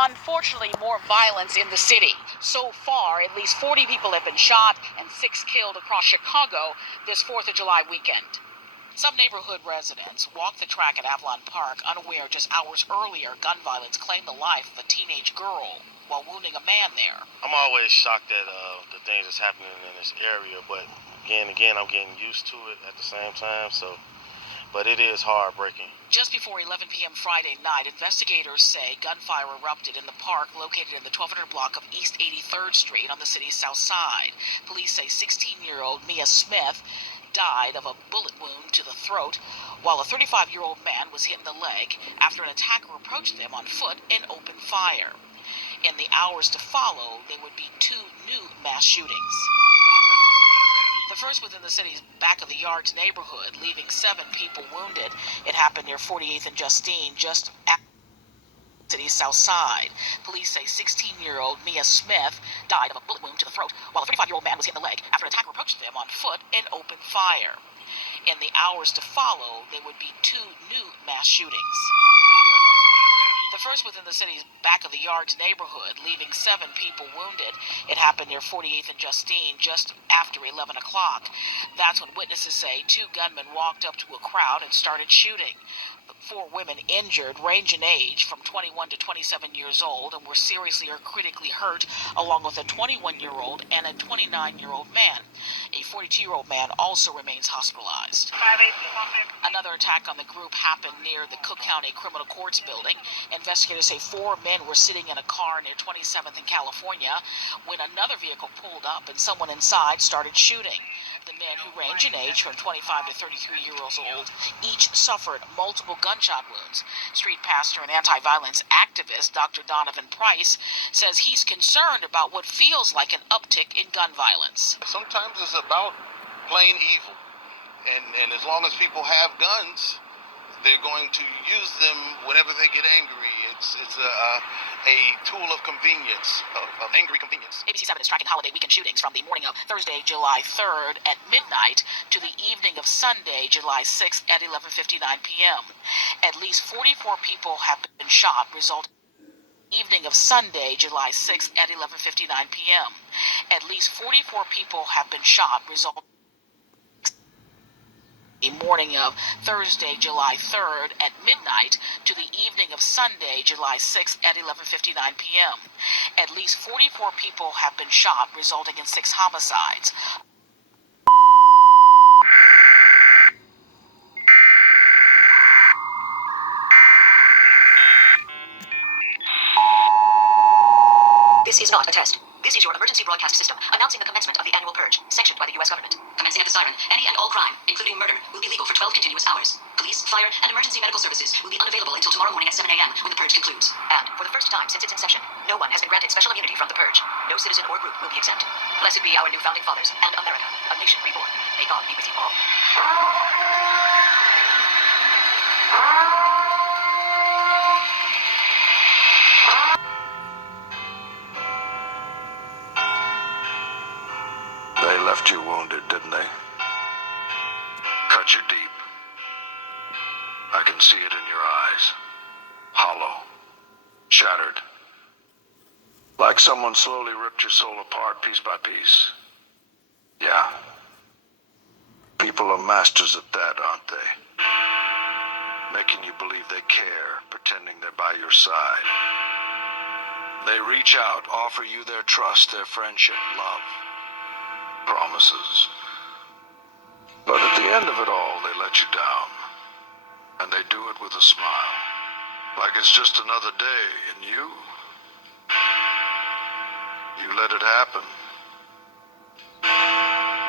Unfortunately, more violence in the city. So far, at least 40 people have been shot and 6 killed across Chicago this 4th of July weekend. Some neighborhood residents walked the track at Avalon Park, unaware just hours earlier gun violence claimed the life of a teenage girl while wounding a man there. I'm always shocked at the things that's happening in this area, but again, I'm getting used to it at the same time, but it is heartbreaking. Just before 11 p.m. Friday night, investigators say gunfire erupted in the park located in the 1200 block of East 83rd Street on the city's south side. Police say 16-year-old Mia Smith died of a bullet wound to the throat, while a 35-year-old man was hit in the leg after an attacker approached them on foot and opened fire. In the hours to follow, there would be 2 new mass shootings. The first within the city's back-of-the-yards neighborhood, leaving 7 people wounded. It happened near 48th and Justine, just at the city's south side. Police say 16-year-old Mia Smith died of a bullet wound to the throat, while a 35-year-old man was hit in the leg after an attacker approached them on foot and opened fire. In the hours to follow, there would be 2 new mass shootings. The first within the city's back-of-the-yards neighborhood, leaving 7 people wounded. It happened near 48th and Justine just after 11 o'clock. That's when witnesses say 2 gunmen walked up to a crowd and started shooting. The 4 women injured range in age from 21 to 27 years old and were seriously or critically hurt, along with a 21-year-old and a 29-year-old man. A 42-year-old man also remains hospitalized. Another attack on the group happened near the Cook County Criminal Courts building. Investigators say 4 men were sitting in a car near 27th in California when another vehicle pulled up and someone inside started shooting. The men, who range in age from 25 to 33 years old, each suffered multiple gunshot wounds. Street pastor and anti-violence activist Dr. Donovan Price says he's concerned about what feels like an uptick in gun violence. Sometimes it's about plain evil, and as long as people have guns, they're going to use them whenever they get angry. It's a tool of convenience, of angry convenience. ABC 7 is tracking holiday weekend shootings from the morning of Thursday, July 3rd at midnight to the evening of Sunday, July 6th at 11:59 p.m. At least 44 people have been shot, resulting evening of Sunday, July 6th at 11:59 p.m. At least 44 people have been shot, resulting the morning of Thursday, July 3rd at midnight to the evening of Sunday, July 6th at 11:59 p.m. At least 44 people have been shot, resulting in 6 homicides. This is not a test. This is your emergency broadcast system announcing the commencement of the annual purge, sanctioned by the U.S. government. Commencing at the siren, any and all crime, including murder, will be legal for 12 continuous hours. Police, fire, and emergency medical services will be unavailable until tomorrow morning at 7 a.m. when the purge concludes. And for the first time since its inception, no one has been granted special immunity from the purge. No citizen or group will be exempt. Blessed be our new founding fathers and America, a nation reborn. May God be with you all. They left you wounded, didn't they? Cut you deep. I can see it in your eyes. Hollow. Shattered. Like someone slowly ripped your soul apart piece by piece. Yeah. People are masters at that, aren't they? Making you believe they care, pretending they're by your side. They reach out, offer you their trust, their friendship, love. Promises. But at the end of it all, they let you down. And they do it with a smile. Like it's just another day, and you let it happen.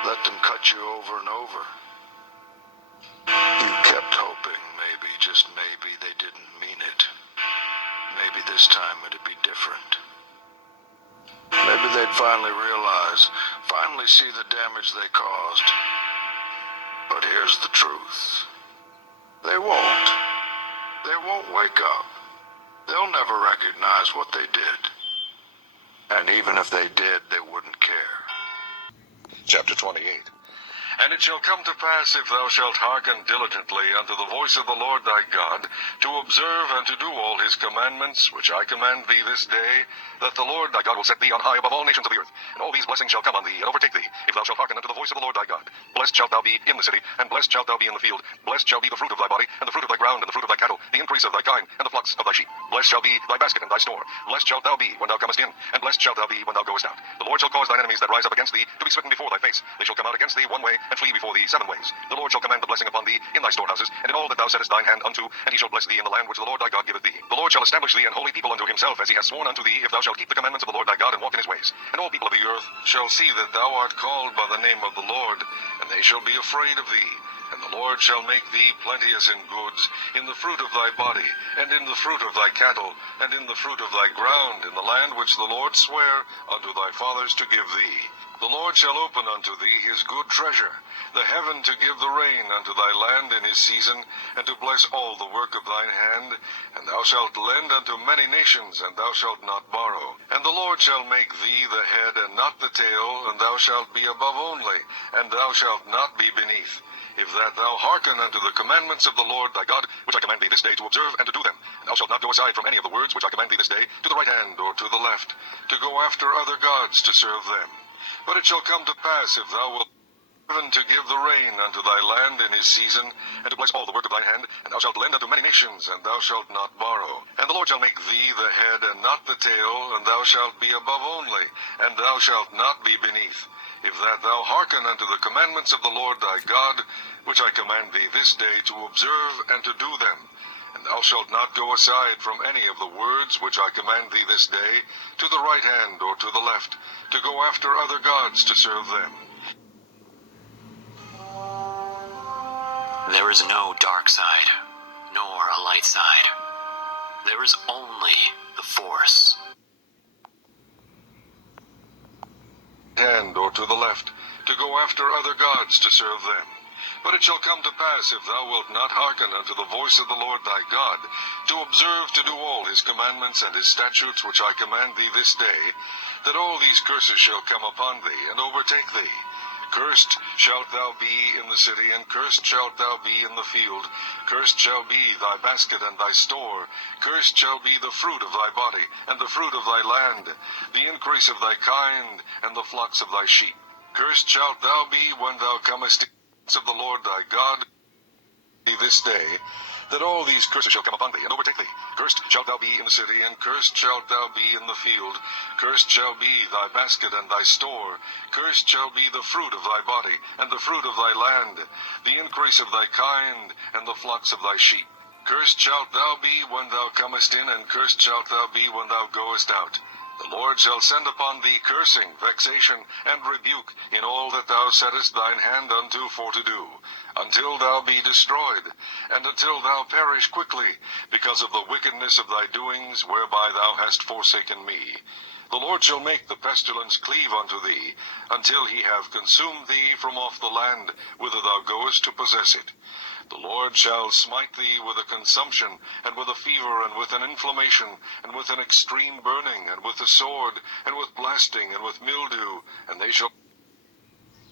Let them cut you over and over. You kept hoping, maybe, just maybe, they didn't mean it. Maybe this time it'd be different. Maybe they'd finally realize, finally see the damage they caused. But here's the truth. They won't. They won't wake up. They'll never recognize what they did. And even if they did, they wouldn't care. Chapter 28. And it shall come to pass, if thou shalt hearken diligently unto the voice of the Lord thy God, to observe and to do all his commandments, which I command thee this day, that the Lord thy God will set thee on high above all nations of the earth. And all these blessings shall come on thee, and overtake thee, if thou shalt hearken unto the voice of the Lord thy God. Blessed shalt thou be in the city, and blessed shalt thou be in the field. Blessed shall be the fruit of thy body, and the fruit of thy ground, and the fruit of thy cattle, the increase of thy kine, and the flocks of thy sheep. Blessed shall be thy basket and thy store. Blessed shalt thou be when thou comest in, and blessed shalt thou be when thou goest out. The Lord shall cause thine enemies that rise up against thee to be smitten before thy face. They shall come out against thee one way, and flee before thee 7 ways. The Lord shall command the blessing upon thee in thy storehouses, and in all that thou settest thine hand unto, and he shall bless thee in the land which the Lord thy God giveth thee. The Lord shall establish thee an holy people unto himself, as he hath sworn unto thee, if thou shalt keep the commandments of the Lord thy God, and walk in his ways. And all people of the earth shall see that thou art called by the name of the Lord, and they shall be afraid of thee. And the Lord shall make thee plenteous in goods, in the fruit of thy body, and in the fruit of thy cattle, and in the fruit of thy ground, in the land which the Lord sware unto thy fathers to give thee. The Lord shall open unto thee his good treasure, the heaven to give the rain unto thy land in his season, and to bless all the work of thine hand. And thou shalt lend unto many nations, and thou shalt not borrow. And the Lord shall make thee the head and not the tail, and thou shalt be above only, and thou shalt not be beneath. If that thou hearken unto the commandments of the Lord thy God, which I command thee this day to observe and to do them, and thou shalt not go aside from any of the words which I command thee this day, to the right hand or to the left, to go after other gods to serve them. But it shall come to pass, if thou wilt heaven to give the rain unto thy land in his season, and to bless all the work of thine hand, and thou shalt lend unto many nations, and thou shalt not borrow. And the Lord shall make thee the head and not the tail, and thou shalt be above only, and thou shalt not be beneath. If that thou hearken unto the commandments of the Lord thy God, which I command thee this day to observe and to do them, and thou shalt not go aside from any of the words which I command thee this day, to the right hand or to the left, to go after other gods to serve them. There is no dark side, nor a light side. There is only the Force. Hand or to the left, to go after other gods to serve them. But it shall come to pass, if thou wilt not hearken unto the voice of the Lord thy God, to observe to do all his commandments and his statutes which I command thee this day, that all these curses shall come upon thee, and overtake thee. Cursed shalt thou be in the city, and cursed shalt thou be in the field. Cursed shall be thy basket and thy store. Cursed shall be the fruit of thy body, and the fruit of thy land, the increase of thy kind, and the flocks of thy sheep. Cursed shalt thou be when thou comest in the presence of the Lord thy God this day, that all these curses shall come upon thee, and overtake thee. Cursed shalt thou be in the city, and cursed shalt thou be in the field. Cursed shall be thy basket and thy store. Cursed shall be the fruit of thy body, and the fruit of thy land, the increase of thy kind, and the flocks of thy sheep. Cursed shalt thou be when thou comest in, and cursed shalt thou be when thou goest out. The Lord shall send upon thee cursing, vexation, and rebuke in all that thou settest thine hand unto for to do, until thou be destroyed, and until thou perish quickly, because of the wickedness of thy doings, whereby thou hast forsaken me. The Lord shall make the pestilence cleave unto thee, until he have consumed thee from off the land, whither thou goest to possess it. The Lord shall smite thee with a consumption, and with a fever, and with an inflammation, and with an extreme burning, and with a sword, and with blasting, and with mildew, and they shall...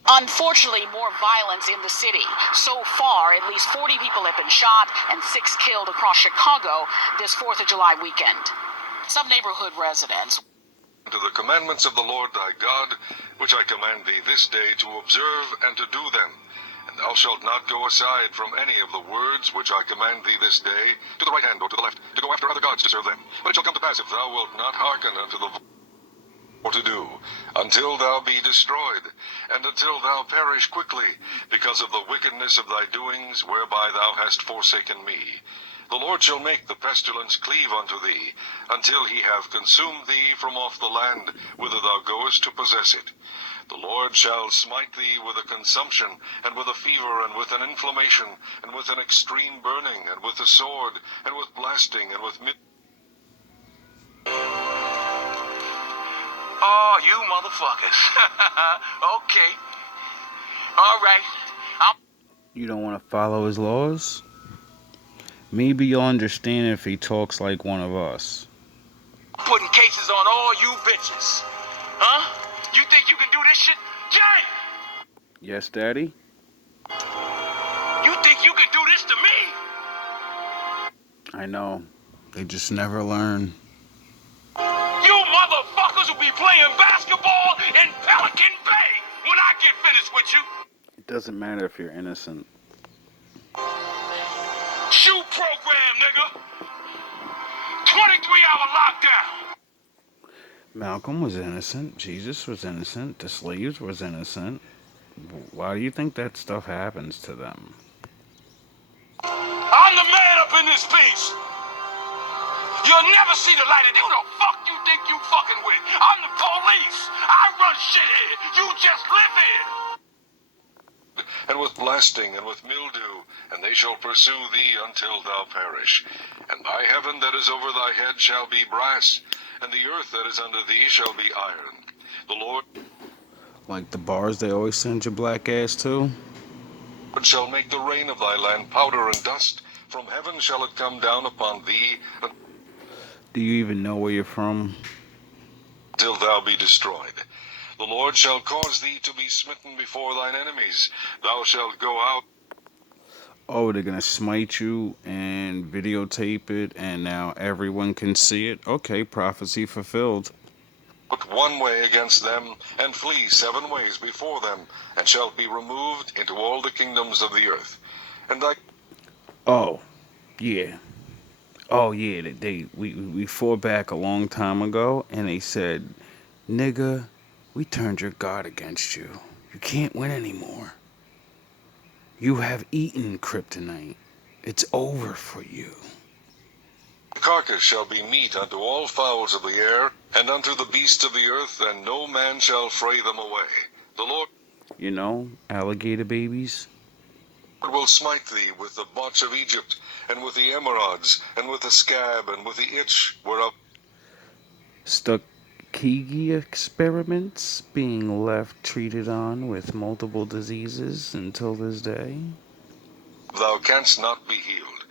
Unfortunately, more violence in the city. So far, at least 40 people have been shot and 6 killed across Chicago this 4th of July weekend. Some neighborhood residents... to the commandments of the Lord thy God, which I command thee this day to observe and to do them. And thou shalt not go aside from any of the words which I command thee this day, to the right hand or to the left, to go after other gods to serve them. But it shall come to pass, if thou wilt not hearken unto the voice or to do, until thou be destroyed, and until thou perish quickly, because of the wickedness of thy doings, whereby thou hast forsaken me. The Lord shall make the pestilence cleave unto thee, until he have consumed thee from off the land, whither thou goest to possess it. The Lord shall smite thee with a consumption, and with a fever, and with an inflammation, and with an extreme burning, and with a sword, and with blasting, and with... Oh, you motherfuckers. Okay. All right. You don't want to follow his laws? Maybe you'll understand if he talks like one of us. I'm putting cases on all you bitches. Huh? You think you can do this shit? Yay! Yes, Daddy? You think you can do this to me? I know. They just never learn. You motherfuckers will be playing basketball in Pelican Bay when I get finished with you. It doesn't matter if you're innocent. Shoot program, nigga. 23-hour lockdown. Malcolm was innocent. Jesus was innocent. The slaves was innocent. Why do you think that stuff happens to them? I'm the man up in this piece. You'll never see the light of who the fuck you think you fucking with. I'm the police. I run shit here. You just live here. And with blasting and with mildew, and they shall pursue thee until thou perish. And thy heaven that is over thy head shall be brass, and the earth that is under thee shall be iron. The Lord Like the bars they always send your black ass to? shall make the rain of thy land powder and dust. From heaven shall it come down upon thee Do you even know where you're from? until thou be destroyed. The Lord shall cause thee to be smitten before thine enemies. Thou shalt go out. Oh, they're gonna smite you and videotape it, and now everyone can see it? Okay, prophecy fulfilled. Look one way against them, and flee 7 ways before them, and shalt be removed into all the kingdoms of the earth. And thy Oh, yeah. Oh, yeah, we fought back a long time ago, and they said, nigga, we turned your God against you. You can't win anymore. You have eaten kryptonite. It's over for you. carcass shall be meat unto all fowls of the air, and unto the beasts of the earth, and no man shall fray them away. The Lord You know, alligator babies. will smite thee with the botch of Egypt, and with the emerods, and with the scab, and with the itch whereof Tuskegee experiments being left treated on with multiple diseases until this day. thou canst not be healed.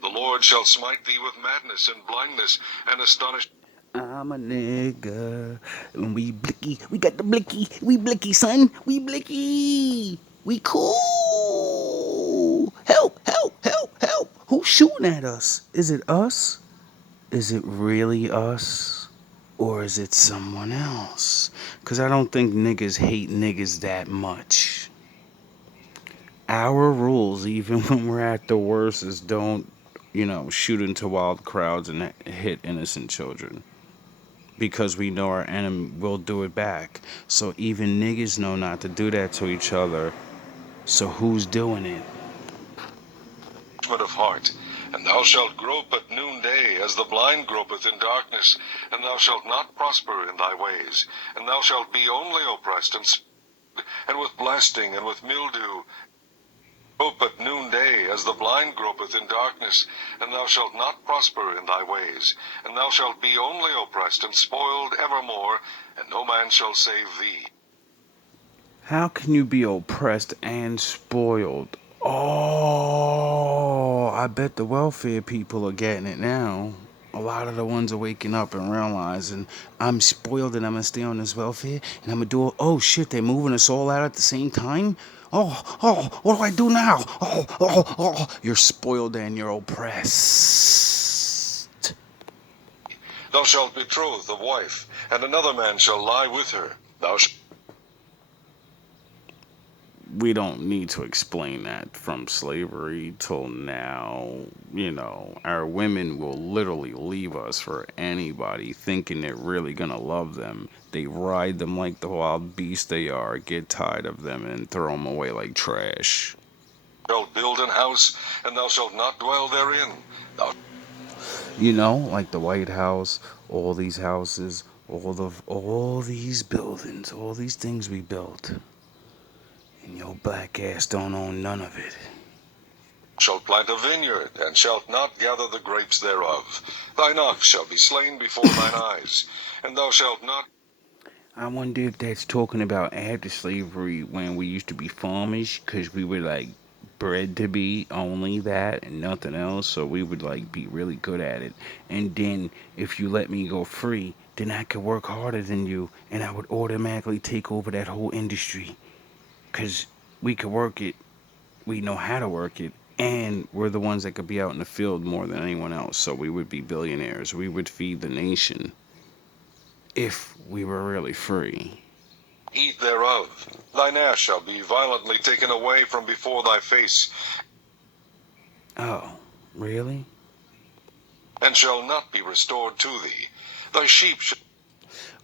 The Lord shall smite thee with madness and blindness, and astonish. I'm a nigga, and we blicky, we got the blicky, we blicky, son, we blicky, we cool. Help, help, help, help. Who's shooting at us? Is it us? Is it really us? Or is it someone else? Because I don't think niggas hate niggas that much. Our rules, even when we're at the worst, is don't, shoot into wild crowds and hit innocent children. Because we know our enemy will do it back. So even niggas know not to do that to each other. So who's doing it? Of heart. And thou shalt grope at noonday, as the blind gropeth in darkness, and thou shalt not prosper in thy ways. And thou shalt be only oppressed, and with blasting, and with mildew. Grope at noonday, as the blind gropeth in darkness, and thou shalt not prosper in thy ways. And thou shalt be only oppressed and spoiled evermore, and no man shall save thee. How can you be oppressed and spoiled? Oh, I bet the welfare people are getting it now. A lot of the ones are waking up and realizing I'm spoiled and I'm gonna stay on this welfare and I'm gonna do it. Oh shit, they're moving us all out at the same time? Oh, what do I do now? Oh. You're spoiled and you're oppressed. Thou shalt betroth a wife, and another man shall lie with her. We don't need to explain that from slavery till now. Our women will literally leave us for anybody thinking they're really gonna love them. They ride them like the wild beasts they are, get tired of them, and throw them away like trash. Thou shalt build an house, and thou shalt not dwell therein. Like the White House, all these houses, all these buildings, all these things we built. And your black ass don't own none of it. Shalt plant a vineyard, and shalt not gather the grapes thereof. Thine ox shall be slain before thine eyes, and thou shalt not. I wonder if that's talking about after slavery when we used to be farmers, because we were like bred to be only that and nothing else, so we would like be really good at it. And then if you let me go free, then I could work harder than you, and I would automatically take over that whole industry. Because we could work it we know how to work it, and we're the ones that could be out in the field more than anyone else. So we would be billionaires. We would feed the nation if we were really free. Eat thereof. Thine ass shall be violently taken away from before thy face, Oh, really? and shall not be restored to thee. Thy sheep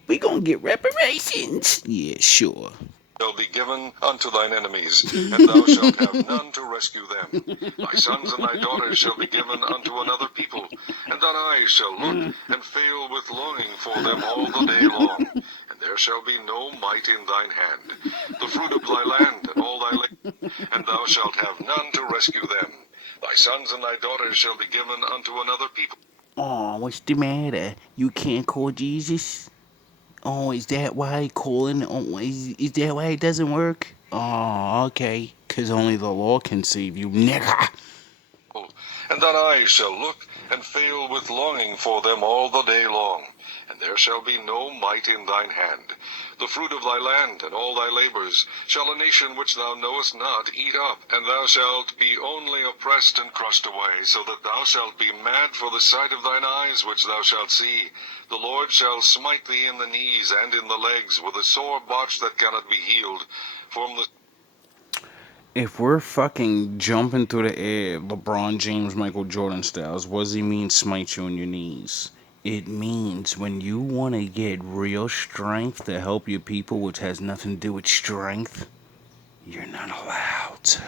We gonna get reparations? Yeah, sure. shall be given unto thine enemies, and thou shalt have none to rescue them. Thy sons and thy daughters shall be given unto another people, and thine eyes shall look and fail with longing for them all the day long. And there shall be no might in thine hand. The fruit of thy land and all thy and thou shalt have none to rescue them. Thy sons and thy daughters shall be given unto another people. Oh, what's the matter? You can't call Jesus? Oh, is that why calling? Oh, is that why it doesn't work? Oh, okay. 'Cause only the law can save you, nigga. And thine eyes shall look and fail with longing for them all the day long. And there shall be no might in thine hand. The fruit of thy land and all thy labors shall a nation which thou knowest not eat up, and thou shalt be only oppressed and crushed away, so that thou shalt be mad for the sight of thine eyes which thou shalt see. The Lord shall smite thee in the knees and in the legs with a sore botch that cannot be healed. From the If we're fucking jumping through the air, LeBron James, Michael Jordan styles, what does he mean smite you on your knees? It means when you want to get real strength to help your people, which has nothing to do with strength, you're not allowed to.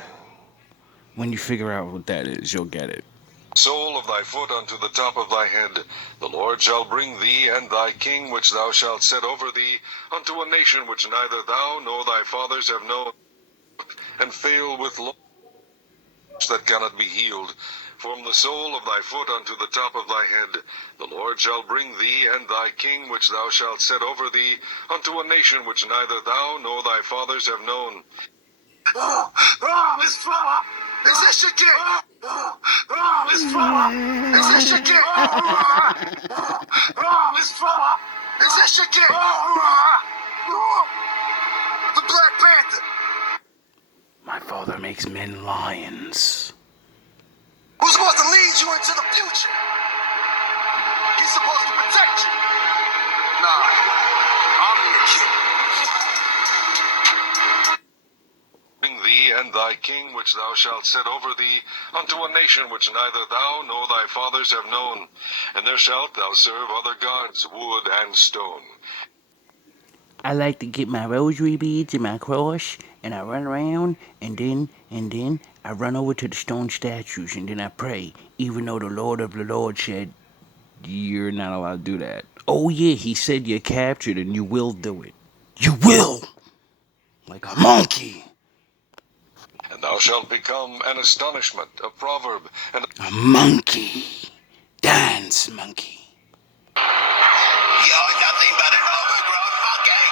When you figure out what that is, you'll get it. sole of thy foot unto the top of thy head, the Lord shall bring thee and thy king which thou shalt set over thee unto a nation which neither thou nor thy fathers have known, and fail with that cannot be healed. From the sole of thy foot unto the top of thy head, the Lord shall bring thee and thy king which thou shalt set over thee unto a nation which neither thou nor thy fathers have known. Miss Flower! Is this your kid? Miss Flower! Is this your kid? Miss Flower! Is this your kid? The Black Panther! My father makes men lions. Who's supposed to lead you into the future? He's supposed to protect you. Nah, I'm your kid. Bring thee and thy king which thou shalt set over thee unto a nation which neither thou nor thy fathers have known, and there shalt thou serve other gods, wood and stone. I like to get my rosary beads and my cross, and I run around, and then I run over to the stone statues, and then I pray, even though the Lord of the Lord said, you're not allowed to do that. Oh yeah, he said you're captured and you will do it. You will! Like a monkey. And thou shalt become an astonishment, a proverb, and A monkey. Dance, monkey. You're nothing but an overgrown monkey.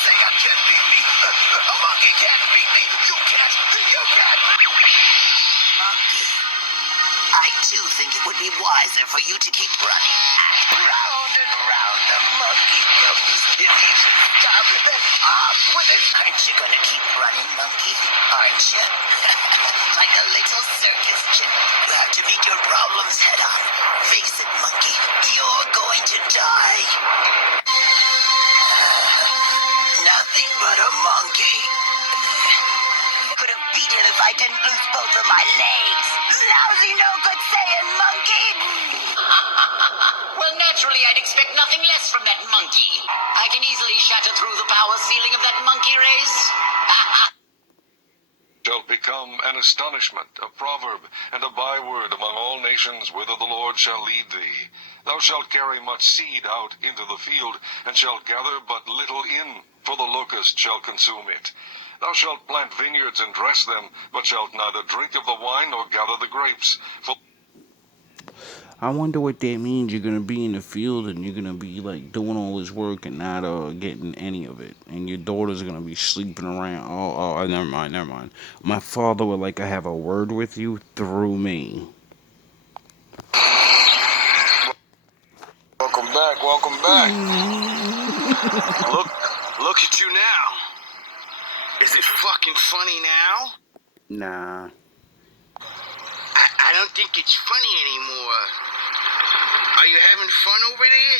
Say I can't beat me. A monkey can't beat me. You can't. You can't. Monkey, I do think it would be wiser for you to keep running. Round and round the monkey goes. If he should stop, then off with his. Aren't you gonna keep running, monkey? Aren't you? Like a little circus chick. You have to meet your problems head on. Face it, monkey. You're going to die. Nothing but a monkey. Could have beat him if I didn't lose both of my legs. Lousy, no good saying, monkey. Well, naturally, I'd expect nothing less from that monkey. I can easily shatter through the power ceiling of that monkey race. shalt become an astonishment, a proverb, and a byword among all nations whither the Lord shall lead thee. Thou shalt carry much seed out into the field, and shalt gather but little in, for the locust shall consume it. Thou shalt plant vineyards and dress them, but shalt neither drink of the wine nor gather the grapes. For I wonder what that means. You're gonna be in the field and you're gonna be like doing all this work and not getting any of it, and your daughter's gonna be sleeping around. Oh, never mind. My father would like to have a word with you through me. Welcome back. Look at you now. Is it fucking funny now? Nah. I don't think it's funny anymore. Are you having fun over there?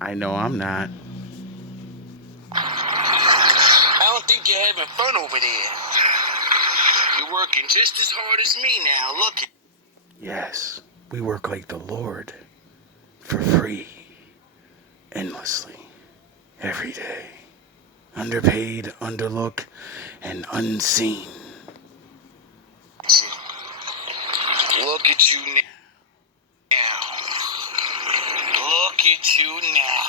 I know I'm not. I don't think you're having fun over there. You're working just as hard as me now. Look at. Yes, we work like the Lord. For free. Endlessly. Every day. Underpaid, underlooked, and unseen. Look at you now. Look at you now.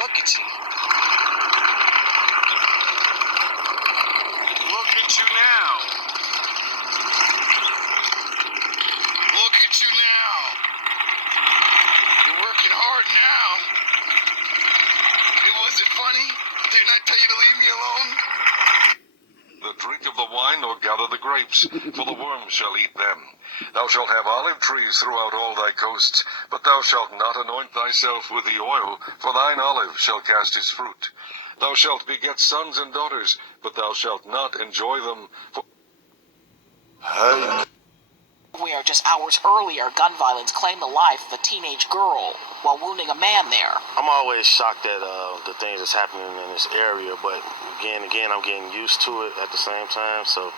Look at you. Look at you now. Look at you now. You're working hard now. It wasn't funny. Didn't I tell you to leave me alone? The drink of the wine nor gather the grapes, for the worm shall eat them. Thou shalt have olive trees throughout all thy coasts, but thou shalt not anoint thyself with the oil, for thine olive shall cast his fruit. Thou shalt beget sons and daughters, but thou shalt not enjoy them. Where just hours earlier, gun violence claimed the life of a teenage girl while wounding a man there. I'm always shocked at the things that's happening in this area, but again, I'm getting used to it at the same time, so.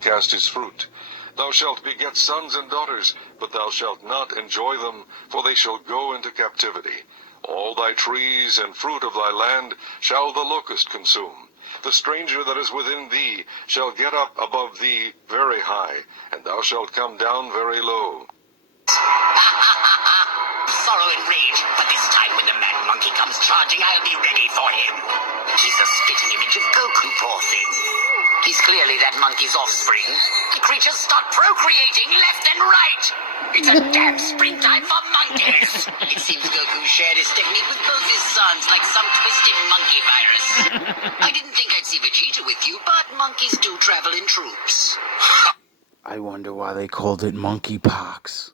Cast his fruit. Thou shalt beget sons and daughters, but thou shalt not enjoy them, for they shall go into captivity. All thy trees and fruit of thy land shall the locust consume. The stranger that is within thee shall get up above thee very high, and thou shalt come down very low. Sorrow and rage, but this time when the mad monkey comes charging, I'll be ready for him. He's a spitting image of Goku, poor thing. He's clearly that monkey's offspring. The creatures start procreating left and right. It's a damn springtime for monkeys. It seems Goku shared his technique with both his sons like some twisted monkey virus. I didn't think I'd see Vegeta with you, but monkeys do travel in troops. I wonder why they called it monkeypox.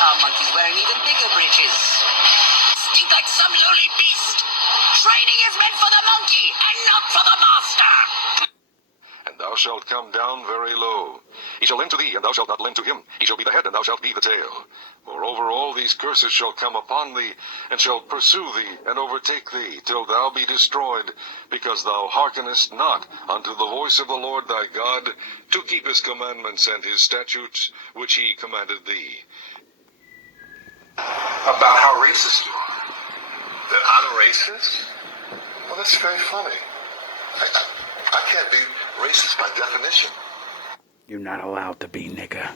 Our monkey's wearing even bigger britches. Stink like some lowly beast. Training is meant for the monkey and not for the master. And thou shalt come down very low. He shall lend to thee, and thou shalt not lend to him. He shall be the head, and thou shalt be the tail. Moreover, all these curses shall come upon thee, and shall pursue thee, and overtake thee, till thou be destroyed, because thou hearkenest not unto the voice of the Lord thy God, to keep his commandments and his statutes, which he commanded thee. About how racist you are. That I'm racist? Well, that's very funny. I can't be racist by definition. You're not allowed to be, nigga.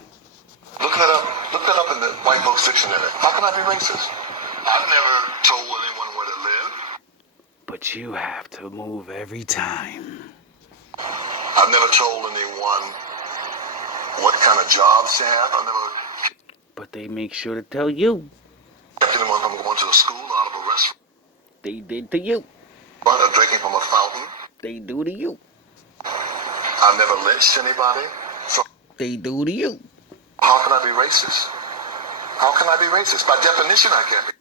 Look that up in the white folks dictionary. How can I be racist? I've never told anyone where to live. But you have to move every time. I've never told anyone what kind of jobs to have. I've never But they make sure to tell you. kept anyone from going to a school out of a restaurant. They did to you. Or drinking from a fountain. They do to you. I've never lynched anybody. So They do to you. how can I be racist? How can I be racist? By definition, I can't be.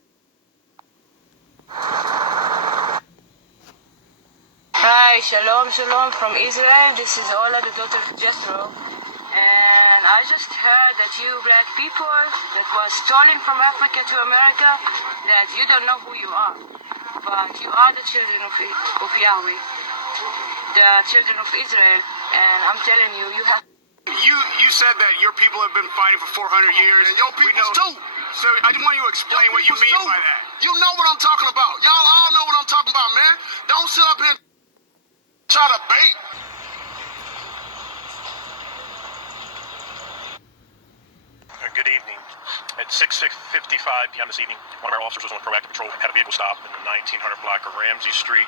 Hi, shalom from Israel. This is Ola, the daughter of Jethro. And I just heard that you black people that was stolen from Africa to America, that you don't know who you are. But you are the children of Yahweh, the children of Israel. And I'm telling you, you have... You said that your people have been fighting for 400 years. And your people too. So I just want you to explain what you mean by that. You know what I'm talking about. Y'all all know what I'm talking about, man. Don't sit up here and try to bait. Good evening. At 6:55 p.m. this evening, one of our officers was on proactive patrol, had a vehicle stop in the 1900 block of Ramsey Street.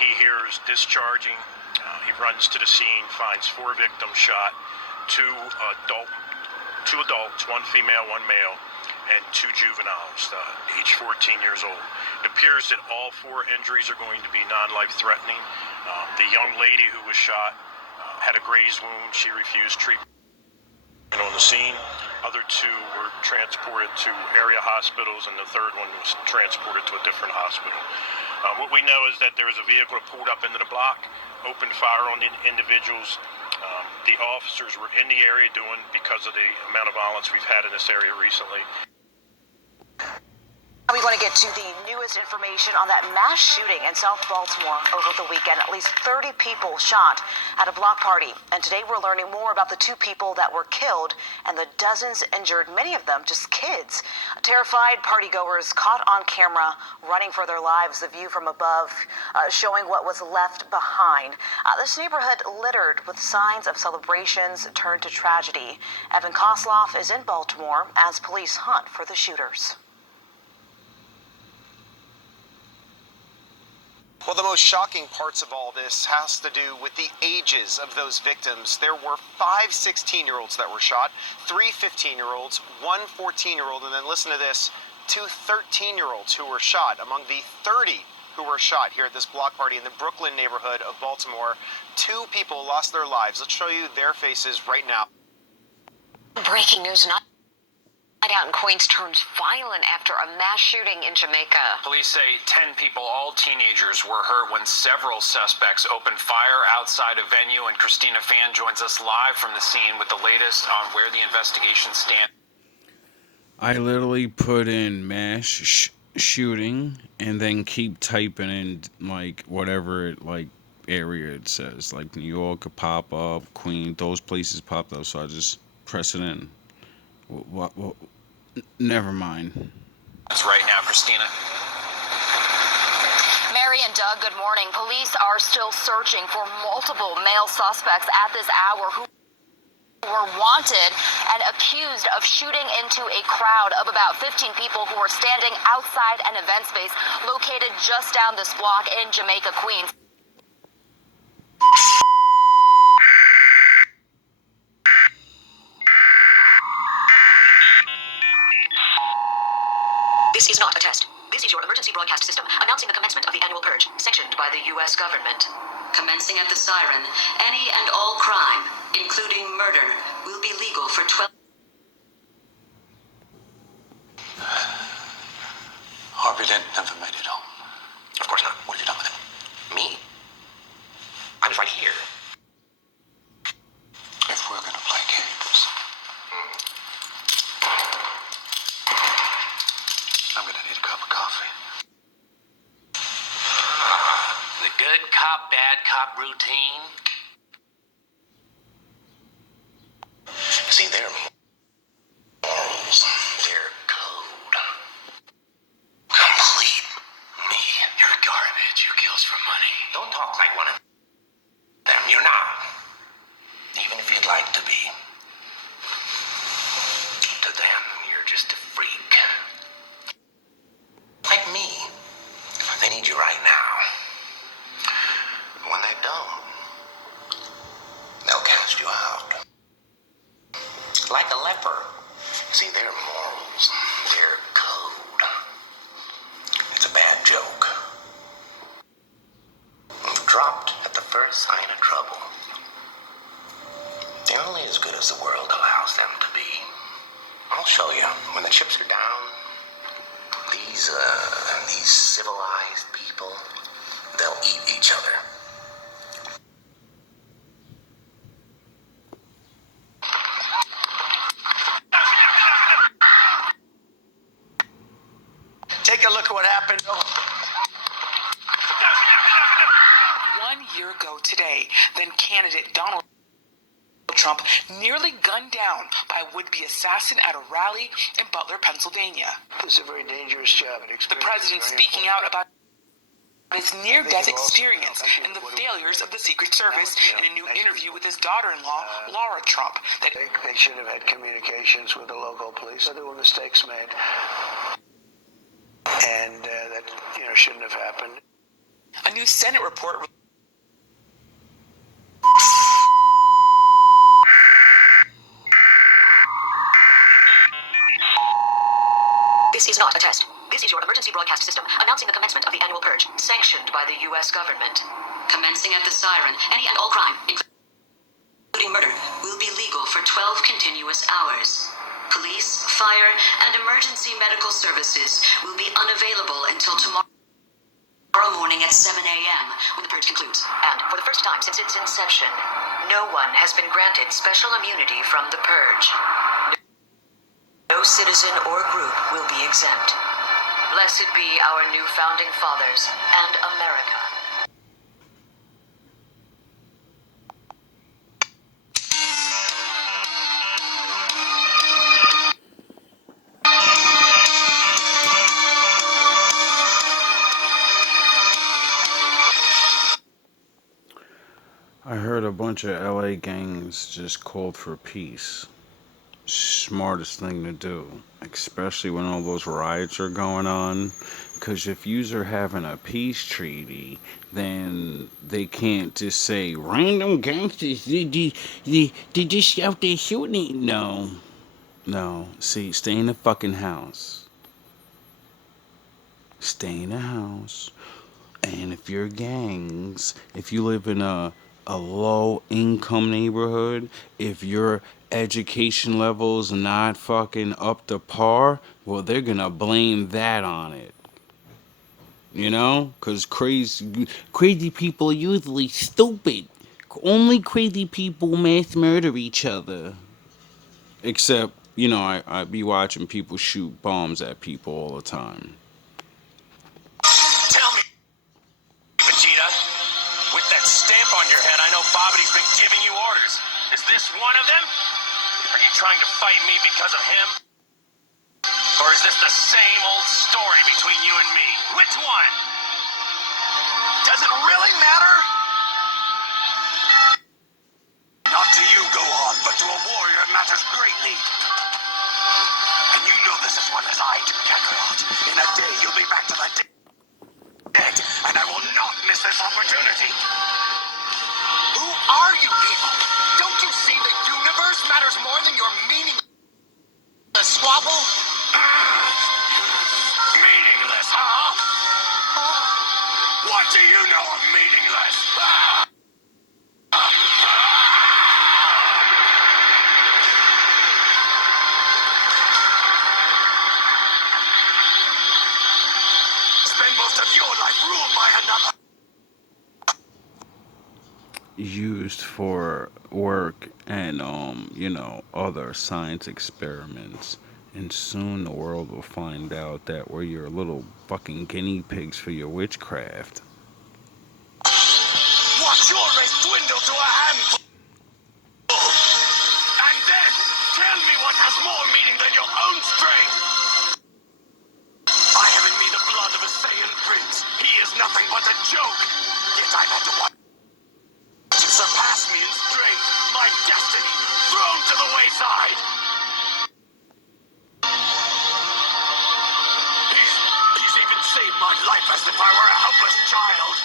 He hears discharging. He runs to the scene, finds 4 victims shot, 2 adults, 1 female, 1 male, and 2 juveniles, age 14 years old. It appears that all 4 injuries are going to be non-life threatening. The young lady who was shot had a graze wound. She refused treatment on the scene. Other two were transported to area hospitals, and the third one was transported to a different hospital. What we know is that there was a vehicle that pulled up into the block, opened fire on the individuals. The officers were in the area because of the amount of violence we've had in this area recently. We want to get to the newest information on that mass shooting in South Baltimore over the weekend. At least 30 people shot at a block party. And today we're learning more about the 2 people that were killed and the dozens injured, many of them just kids. Terrified partygoers caught on camera running for their lives. The view from above showing what was left behind. This neighborhood littered with signs of celebrations turned to tragedy. Evan Kosloff is in Baltimore as police hunt for the shooters. Well, the most shocking parts of all this has to do with the ages of those victims. There were 5 16-year-olds that were shot, 3 15-year-olds, 1 14-year-old, and then listen to this, 2 13-year-olds who were shot. Among the 30 who were shot here at this block party in the Brooklyn neighborhood of Baltimore, 2 people lost their lives. Let's show you their faces right now. Breaking news, not out in Queens turns violent after a mass shooting in Jamaica. Police say 10 people, all teenagers, were hurt when several suspects opened fire outside a venue, and Christina Fan joins us live from the scene with the latest on where the investigation stands. I literally put in mass shooting and then keep typing in like whatever it like area it says. Like New York could pop up, Queens, those places popped up, so I just press it in. What? Never mind. That's right now, Christina. Mary and Doug, good morning. Police are still searching for multiple male suspects at this hour who were wanted and accused of shooting into a crowd of about 15 people who were standing outside an event space located just down this block in Jamaica, Queens. This is not a test. This is your emergency broadcast system announcing the commencement of the annual purge, sanctioned by the U.S. government. Commencing at the siren, any and all crime, including murder, will be legal for 12... Harvey Dent never made it home. Of course not. What have you done with him? Me? I was right here. If we're gonna play games, I'm gonna need a cup of coffee. The good cop, bad cop routine. See, their morals, their code. Complete me. You're garbage. You kills for money. Don't talk like one of them. You're not. Even if you'd like to be. To them, you're just a freak. Like me. They need you right now. When they don't, they'll cast you out. Like a leper. See, their morals, their code. It's a bad joke. Dropped at the first sign of trouble. They're only as good as the world allows them to be. I'll show you. When the chips are down, these civilized people, they'll eat each other. Take a look at what happened. 1 year ago today, then candidate Donald Trump nearly gunned down by a would-be assassin at a rally in Butler, Pennsylvania. This is a very dangerous job. The president speaking out about his near-death experience and the failures of the Secret Service in a new interview with his daughter-in-law, Laura Trump. That They should have had communications with the local police. There were mistakes made. And that, shouldn't have happened. a new Senate report This is not a test. This is your emergency broadcast system announcing the commencement of the annual purge, sanctioned by the U.S. government. Commencing at the siren, any and all crime, including murder, will be legal for 12 continuous hours. Police, fire, and emergency medical services will be unavailable until tomorrow morning at 7 a.m. when the purge concludes. And for the first time since its inception, no one has been granted special immunity from the purge. No citizen or group will be exempt. Blessed be our new founding fathers and America. I heard a bunch of LA gangs just called for peace. Smartest thing to do, especially when all those riots are going on. Because if yous are having a peace treaty, then they can't just say random gangsters. They just out there shooting. No. See, stay in the fucking house. Stay in the house. And if you're gangs, if you live in a low income neighborhood, if your education level's not fucking up to par, well, they're gonna blame that on it. You know? Because crazy people are usually stupid. Only crazy people mass murder each other. Except, I be watching people shoot bombs at people all the time. Tell me, Vegeta, with that stamp on your head, I know Babbidi's been giving you orders. Is this one of them? Are you trying to fight me because of him? Or is this the same old story between you and me? Which one? Does it really matter? Not to you, Gohan, but to a warrior it matters greatly. And you know this as well as I do, Kakarot. In a day, you'll be back to the dead, and I will not miss this opportunity. Who are you people? Don't you see the universe matters more than your meaningless squabble? Meaningless, huh? What do you know of meaningless? Spend most of your life ruled by another. Used for work and other science experiments, and soon the world will find out that we're your little fucking guinea pigs for your witchcraft. Watch your race dwindle to a handful. And then tell me what has more meaning than your own strength. I have in me the blood of a Saiyan prince. He is nothing but a joke. Yet I've had to watch him surpass me in strength. My destiny thrown to the wayside. He's even saved my life as if I were a helpless child.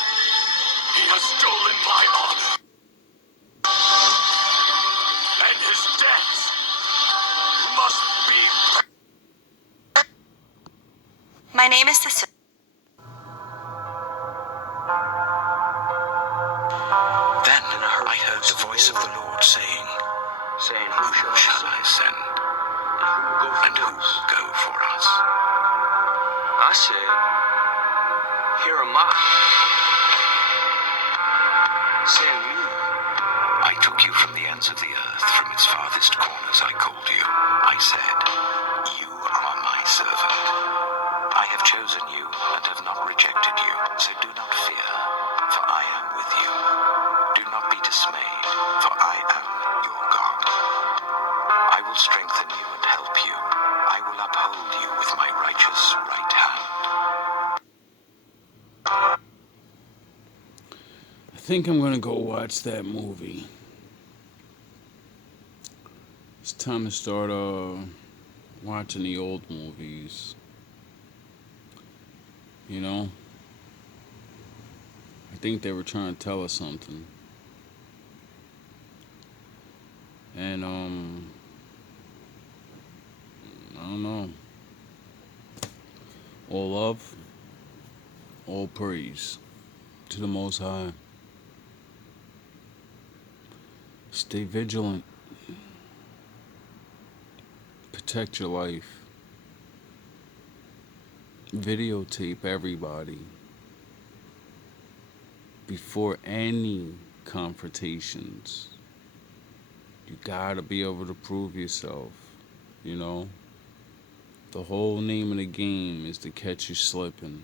He has stolen my honor. And his death must be... My name is the... Then I heard the voice of the Lord saying, Who shall I send? And who will go for us? I said, Here am I. Send me. I took you from the ends of the earth, from its farthest corners I called you. I said, You are my servant. I have chosen you and have not rejected you, so do not fear, for I am with you. Do not be dismayed, for I am your God. I will strengthen you and help you. I will uphold you with my righteous right hand. I think I'm gonna go watch that movie. It's time to start watching the old movies. I think they were trying to tell us something. And I don't know. All love, all praise to the Most High. Stay vigilant. Protect your life. Videotape everybody before any confrontations. You gotta be able to prove yourself, you know? The whole name of the game is to catch you slipping.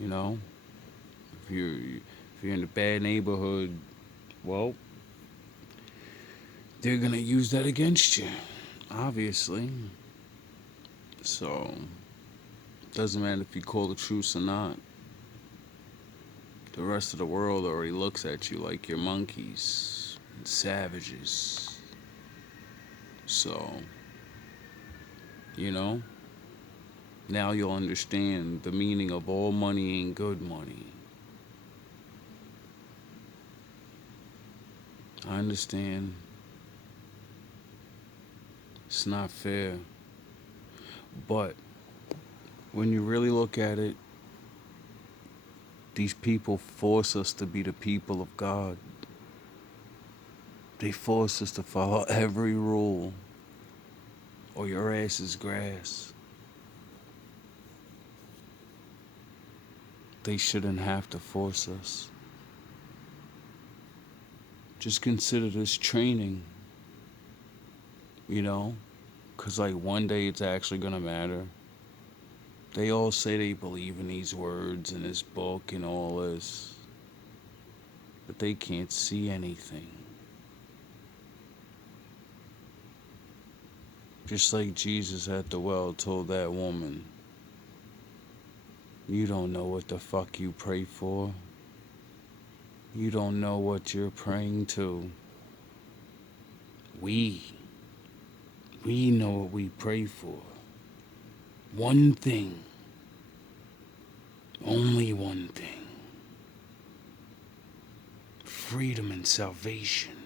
You know? If you're in a bad neighborhood, well, they're gonna use that against you, obviously. So, doesn't matter if you call the truce or not. The rest of the world already looks at you like you're monkeys and savages. So, you know, now you'll understand the meaning of all money ain't good money. I understand. It's not fair. But when you really look at it, these people force us to be the people of God. They force us to follow every rule, or your ass is grass. They shouldn't have to force us. Just consider this training, you know? Because, like, one day it's actually going to matter. They all say they believe in these words and this book and all this, but they can't see anything. Just like Jesus at the well told that woman, you don't know what the fuck you pray for. You don't know what you're praying to. We know what we pray for. One thing. Only one thing. Freedom and salvation.